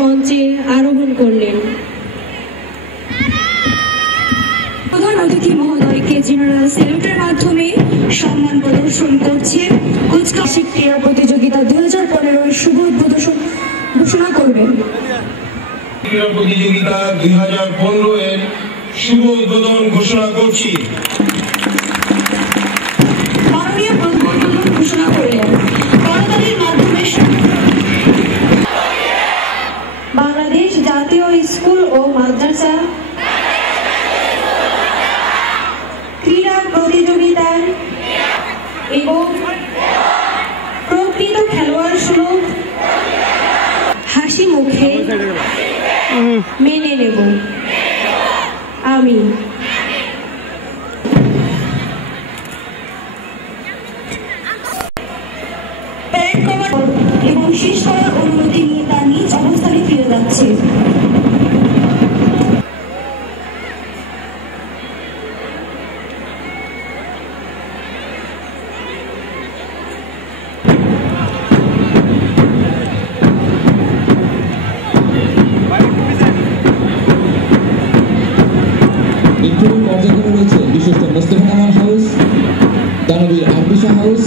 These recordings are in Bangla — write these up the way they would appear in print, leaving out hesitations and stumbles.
মঞ্চে আরোহণ করলেন। প্রধান অতিথি মহোদয়কে জেনারেল স্যালুটের মাধ্যমে সম্মান প্রদর্শন করছে কুচকাওয়াজ ক্রীড়া প্রতিযোগিতা 2015 শুভ উদ্বোধন ঘোষণা করবেন। ক্রীড়া প্রতিযোগিতা 2015 এর শুভ উদ্বোধন ঘোষণা করছি। মাননীয় প্রধান উদ্বোধন ঘোষণা করলেন। করতালির মাধ্যমে বাংলাদেশ জাতীয় স্কুল ও মাদ্রাসা ক্রীড়া প্রতিযোগিতার এবং প্রকৃত খেলোয়াড় সুলভ হাসি মুখে মেনে নেব আমি। এবং শেষ করার অনুমতি নিয়ে তার নিজ অবস্থানে ফিরে যাচ্ছে। পর্যায়ক্রমে রয়েছে বিশিষ্ট মোস্তফা কামাল হাউস, দানবীর আব্বিশা হাউস,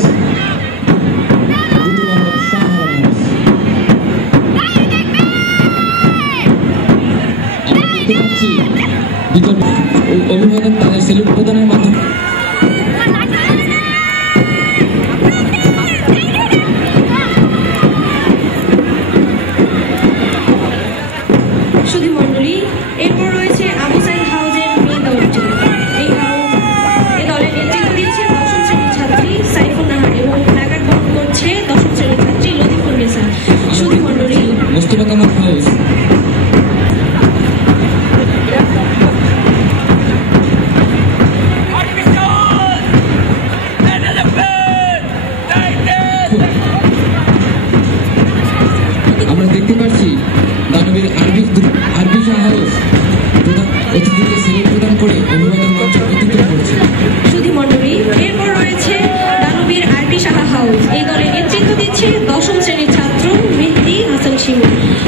সাহা হাউস। এই দলের নেতৃত্ব দিচ্ছে 10ম শ্রেণীর ছাত্র মেহেদি হাসান শিমু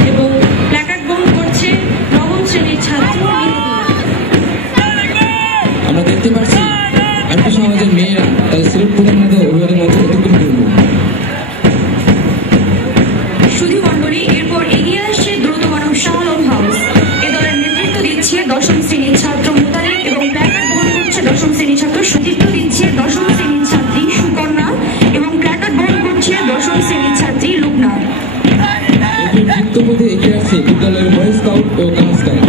এবং প্ল্যাকার্ড বহন করছে 9ম শ্রেণীর ছাত্র মেহেদি। আমরা দেখতে পাচ্ছি আর্ট সমাজের মেয়েরা তাদের সিলেট প্রধান অভিবাদন মঞ্চে অতিক্রম করবে। সুধী মণ্ডলী, এরপর এগিয়ে আসছে দ্রুত মানব শাহ আলম হাউস। এ দলের নেতৃত্ব দিচ্ছে 10ম শ্রেণীর ছাত্র মোতালেব এবং প্ল্যাকার্ড বহন করছে 10ম শ্রেণীর ছাত্র নেতৃত্ব দিচ্ছে 10ম শ্রেণীর ছাত্রী সুকন্যা এবং প্ল্যাকার্ড বহন করছে 10ম শ্রেণীর ছাত্রী লুবনা। পথে এগিয়ে আসছে বিদ্যালয়ের বয় স্কাউট ও গার্ল স্কাউট।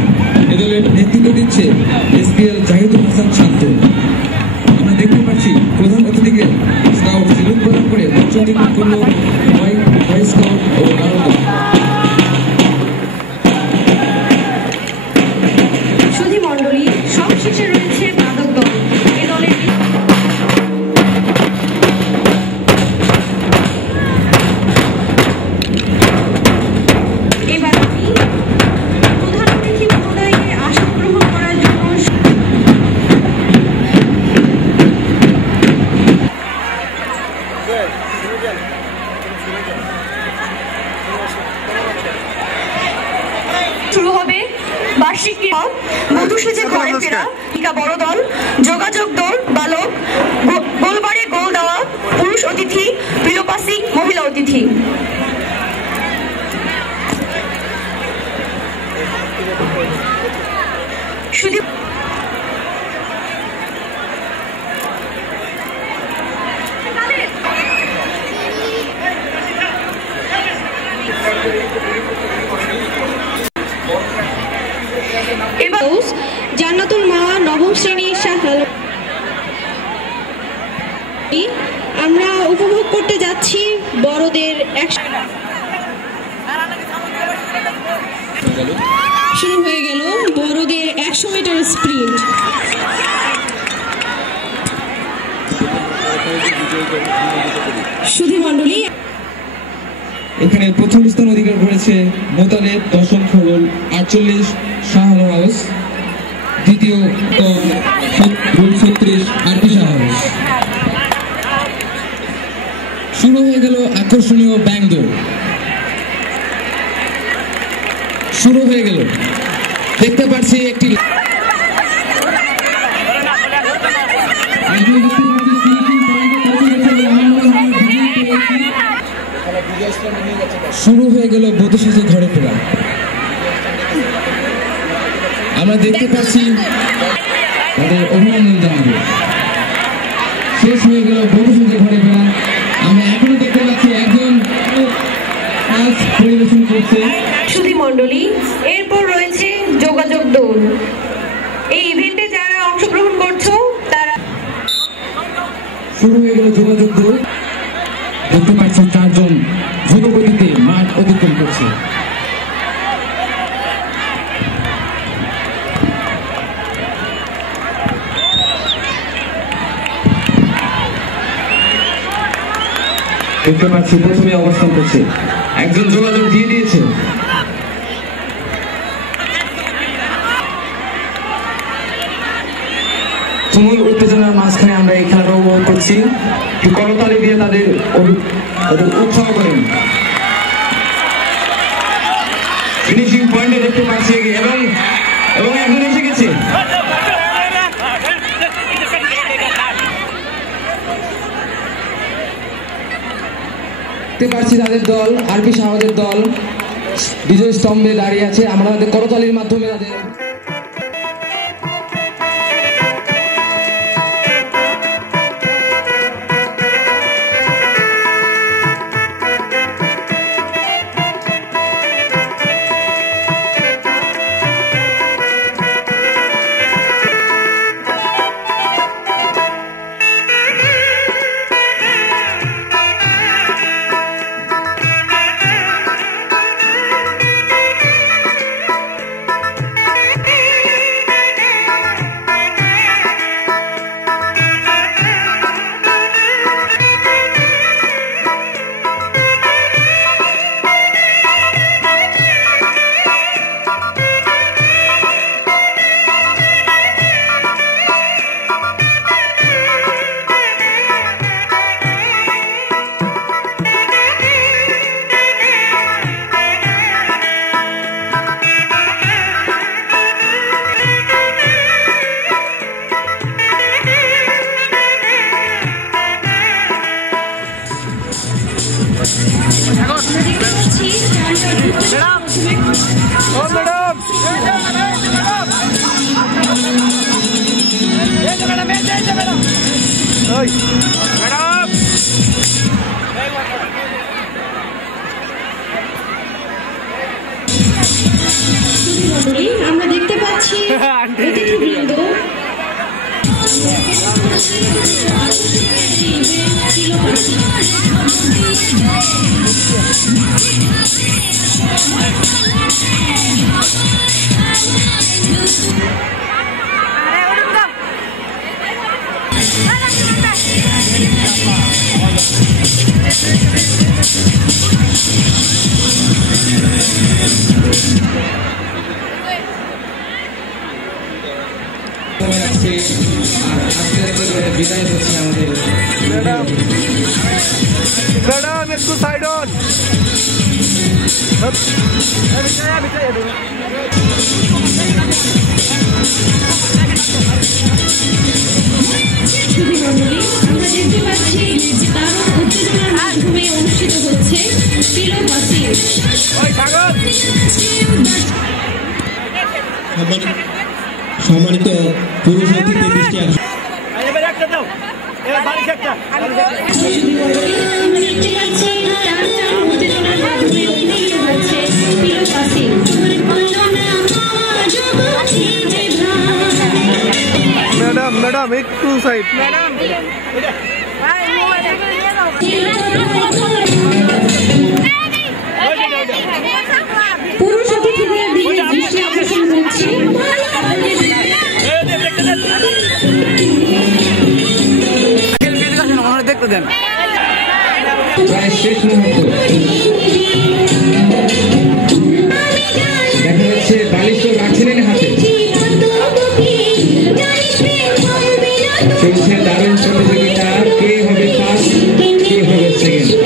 এ দলের নেতৃত্ব দিচ্ছে এসপিএল জাহিদুল হাসান শান্ত। আমরা দেখতে পাচ্ছি প্রধান অতিথিকে স্কাউট সিলুট প্রদান করে মঞ্চ অধিকার করল বয় স্কাউট ও গার্ল দল। সুধী মণ্ডলী, সবশেষে রয়েছে মাদক দল। এ দলের এবার আমি প্রধান অতিথি মহোদয়কে আসন গ্রহণ করার জন্য শুরু হবে বার্ষিক ক্রীড়া। মধু সেজে ঘরে ফেরা, টিকা বড় দল, যোগাযোগ দল, বালক, গোলবারে গোল দেওয়া, পুরুষ অতিথি, বিলোপাসিক মহিলা অতিথি। শুধু এবার জান্নাতুল মা 9ম শ্রেণীর শাহরাল। আমরা উপভোগ করতে যাচ্ছি বড়দের শুরু হয়ে গেল বড়দের 100 মিটার স্প্রিন্ট। সুধী মণ্ডলী, এখানে প্রথম স্থান অধিকার করেছে মোতালেব 10ম খবর 48 শাহ আলম হাউস। দ্বিতীয় দল 36 আরপি শাহ হাউস। শুরু হয়ে গেল আকর্ষণীয় ব্যাং দৌড়। শুরু হয়ে গেল, দেখতে পাচ্ছি একটি শুরু হয়ে গেল বধূ সেজে ঘরে ফেরা। আমরা দেখতে পাচ্ছি তাদের অভিনন্দন জানাবো। শেষ হয়ে গেল বধূ সেজে ঘরে ফেরা। আমরা এখনো দেখতে পাচ্ছি একজন নাচ পরিবেশন করছে। সুধী মণ্ডলী, এরপর রয়েছে যোগাযোগ দৌড়। এই ইভেন্টে যারা অংশগ্রহণ করছো তারা শুরু হয়ে গেল যোগাযোগ দৌড়। দেখতে পাচ্ছেন 4 জন দ্রুত গতিতে মাঠ অতিক্রম করছে। দেখতে পাচ্ছি প্রথমে অবস্থান করছে একজন যোগাযোগ দিয়ে দিয়েছে। তুমুল উত্তেজনার মাঝখানে আমরা এই খেলাটা উপভোগ করছি। করতালি দিয়ে তাদের উৎসাহ করেন। ফিনিশিং পয়েন্টে দেখতে পাচ্ছি এবং একজন এসে গেছে। দেখতে পাচ্ছি তাদের দল আরপি শাহদের দল বিজয় স্তম্ভে দাঁড়িয়ে আছে। আমরা তাদের করতালির মাধ্যমে তাদের আমরা দেখতে পাচ্ছি অতিথিবৃন্দ বিদায় হচ্ছে আমাদের ম্যাডাম একটু সাইড অন সুধীমণ্ডলী আমরা দেখতে পাচ্ছি দারুণ উত্তেজনার মাধ্যমে অনুষ্ঠিত হচ্ছে তিলক বাসির সম্মানিত পুরুষ অতিথি দৃষ্টি আকর্ষণ ম্যাডাম একটু সাইড পুরুষ অতিথিদের দিকে দৃষ্টি আকর্ষণ করছে দেখতে দেন প্রায় শেষ মুহূর্ত দেখা যাচ্ছে বালিশ তো রাখছিলেন হাতে চলছে দারুণ প্রতিযোগিতা কে হবে ফার্স্ট কে হবে সেকেন্ড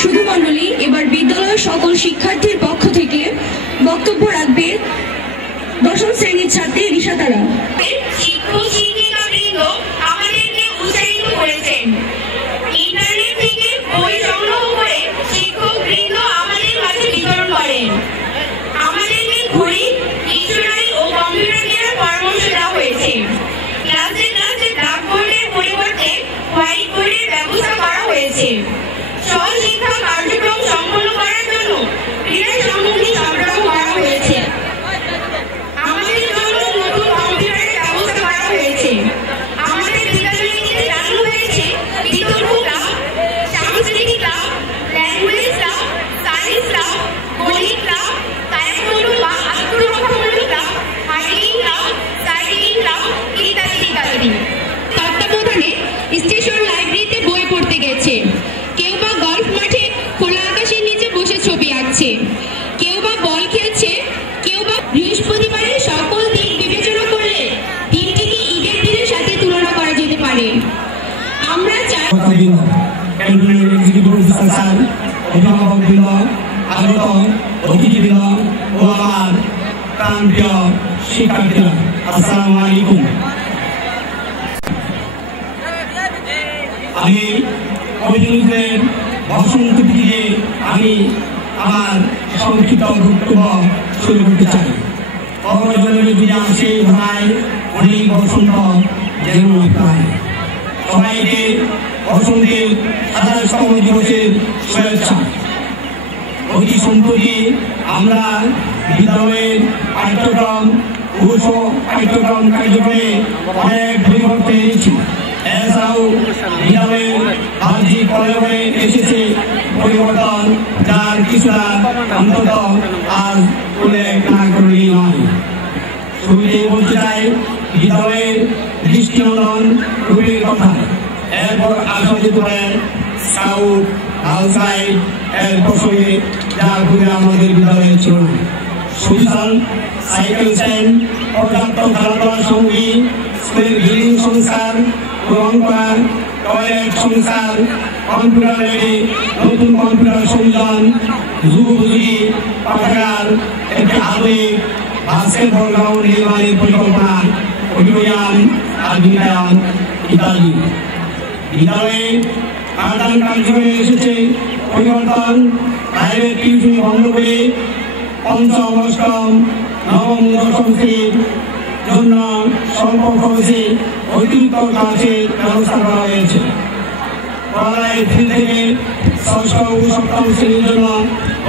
সুধীমণ্ডলী এবার বিদ্যালয়ের সকল শিক্ষার্থীর পক্ষ থেকে বক্তব্য রাখবে দশম শ্রেণীর ছাত্রী রিশা তারা। শিক্ষক শিক্ষিকাবৃন্দ আমাদেরকে উৎসাহিত করেছেন। ইন্টারনেট থেকে বই সংগ্রহ করে শিক্ষকবৃন্দ আমাদের মাঝে বিতরণ করেন। আমাদেরকে ঘড়ি, ডিকশনারি ও কম্পিউটার কেনার পরামর্শ দেওয়া হয়েছে। ক্লাসে ক্লাসে ব্ল্যাকবোর্ডের পরিবর্তে হোয়াইট বোর্ডের ব্যবস্থা করা হয়েছে। সহশিক্ষা কার্যক্রম সম্পন্ন করার জন্য ক্রীড়া সামগ্রী সরবরাহ করা হয়েছে। আমাদের জন্য নতুন কম্পিউটারের ব্যবস্থা করা হয়েছে। আমাদের বিদ্যালয়টিতে চালু হয়েছে বিতর্ক ক্লাব, সাংস্কৃতিক club, language club, science club, গণিত ক্লাব, তায়কোয়ান্ডো বা আত্মরক্ষামূলক club, hiking club, cycling club ইত্যাদি ইত্যাদি। তত্ত্বাবধানে স্টেশন লাইব্রেরিতে বই পড়তে গেছে। কেউ বা গল্ফ মাঠে খোলা আকাশের নিচে বসে ছবি আঁকছে। কেউ বা বল খেলছে। কেউ বা বৃহস্পতিবারের সকল দিক বিবেচনা করলে দিনটিকে ঈদের দিনের সাথে তুলনা করা যেতে পারে। আমরা চাই অভিভাবকবৃন্দ, আগত অতিথিবৃন্দ ও আমার প্রাণপ্রিয় শিক্ষার্থীরা, আসসালামু আলাইকুম। আমি অভিযোগের বসন্ত থেকে আমি আমার সংক্ষিপ্ত বক্তব্য শুরু করতে চাই। কর্মজীবনে যদি আসে ভাই অনেক বসন্ত যেন পায়। সবাইকে বসন্তের ২৭তম দিবসের শুভেচ্ছা। অতি সম্প্রতি আমরা বিদ্যালয়ের পাঠ্যক্রম কার্যক্রমে অনেক পরিবর্তন এনেছি। এছাড়াও বিদ্যালয়ের বাহ্যিক পরিবেশে এসেছে পরিবর্তন, যার কিছুটা অন্তত আজ উল্লেখ না করলেই নয়। শুরুতে বলতে চাই বিদ্যালয়ের দৃষ্টিনন্দন রূপের কথা। এরপর আসা যেতে পারে স্কাউট, গার্লস এর প্রসঙ্গে, যার পূর্বে আমাদের বিদ্যালয়ে ছিল না। সুবিশাল সাইকেল স্ট্যান্ড, পর্যাপ্ত খেলাধুলার সঙ্গী, স্কুলের বিল্ডিং সংস্কার, রংকার, টয়লেট সংস্কার, কম্পিউটার ল্যাবে নতুন কম্পিউটার সংযোজন, যুগোপযোগী পাঠাগার, একটি আধুনিক বাস্কেটবল গ্রাউন্ড নির্মাণের পরিকল্পনা, অডিটোরিয়াম, আধুনিকায়ন ইত্যাদি। বিদ্যালয়ে পাঠদান কার্যক্রমে এসেছে পরিবর্তন। প্রাইভেট টিউশন বন্ধ করে পঞ্চম, অষ্টম, নবম, দশম শ্রেণীর জন্য স্বল্প খরচে অতিরিক্ত ক্লাসের ব্যবস্থা করা হয়েছে। পড়ায় থেকে ষষ্ঠ ও সপ্তম শ্রেণীর জন্য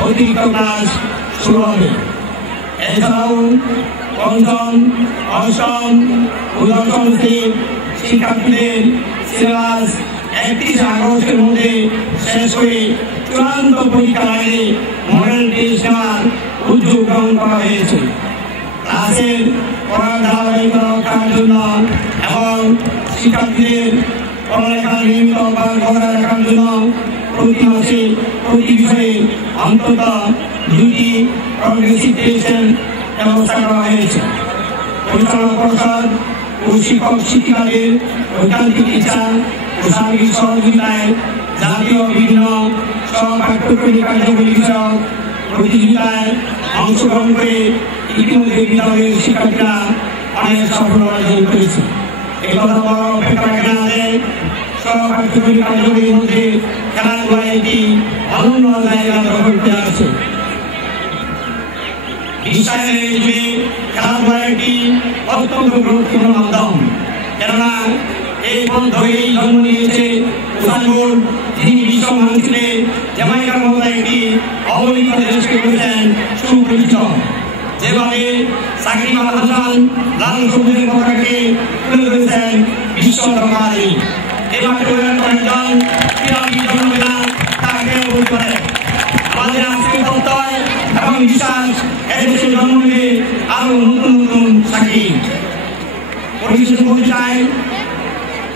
অতিরিক্ত ক্লাস শুরু হবে। এছাড়াও পঞ্চম, অষ্টম ও দশম শ্রেণীর শিক্ষার্থীদের সিলেবাস 31 আগস্টের মধ্যে শেষ করে চূড়ান্ত পরীক্ষার আগে মডেল টেস্ট নেওয়ার উদ্যোগ গ্রহণ করা হয়েছে। ক্লাসের পড়ার ধারাবাহিকতা রক্ষার জন্য এবং শিক্ষার্থীদের পড়ালেখার নিয়মিত অভ্যাস বজায় রাখার জন্য প্রতি মাসে প্রতি বিষয়ে অন্তত 2টি প্রগ্রেসিভ টেস্টের ব্যবস্থা করা হয়েছে। পরিচালনা পরিষদ ও শিক্ষক শিক্ষিকাদের ঐকান্তিক ইচ্ছা ও সার্বিক সহযোগিতায় জাতীয় বিভিন্ন সহপাঠ্যক্রমিক কার্যক্রম বিষয়ক প্রতিযোগিতায় অংশগ্রহণ করে ইতিমধ্যে বিদ্যালয়ের শিক্ষার্থীরা অনেক সফলতা অর্জন করেছে। এই কথা বড় অপেক্ষা রাখে না যে সহপাঠ্যক্রমিক কার্যক্রমের মধ্যে খেলাধুলা একটি অনন্য জায়গা দখল করে আছে। বিশ্বাসের এই যুগে খেলাধুলা একটি অত্যন্ত গুরুত্বপূর্ণ মাধ্যম। কেননা এই পন্থেই জন্ম নিয়েছে উসাইন, যিনি বিশ্ব মানচিত্রে জ্যামাইকার মতো একটি অবহেলিত দেশকে করেছেন সুপরিচিত। যেভাবে সাকিব আল হাসান লাল সবুজের পতাকাকে তুলে ধরেছেন বিশ্ব দরবারে, এভাবে কয়েকজন ক্রীড়াবিদ জন্মে না তাকে বলতে পারে। আমাদের আজকের প্রত্যয় এবং বিশ্বাস এদেশে জন্ম নেবে আরো নতুন নতুন সাকিব। পরিবেশন করতে চাই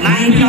90